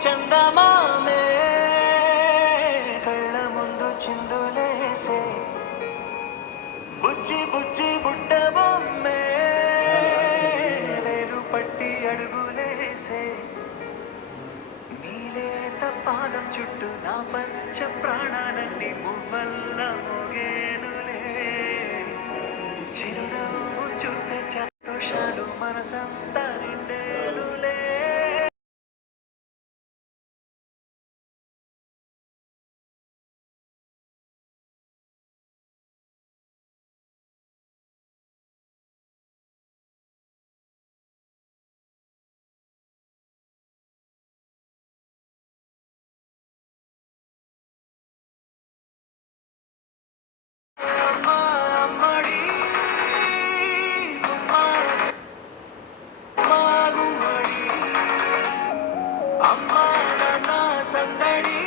చందమామే కళ్ళ ముందు చిందులేసే బుజ్జి బుజ్జి బుట్ట బొమ్మే వేలు పట్టి అడుగులేసే నీలేత పాదం చుట్టూ నా పంచ ప్రాణాలన్నీ మువ్వల్ల మోగేనులే చిరునవ్వు చూస్తే సంతోషాలు మనసంతా నిండేనులే అమ్మా అమ్మడి గుమ్మా గుమ్మడి అమ్మా నాన్న సందడి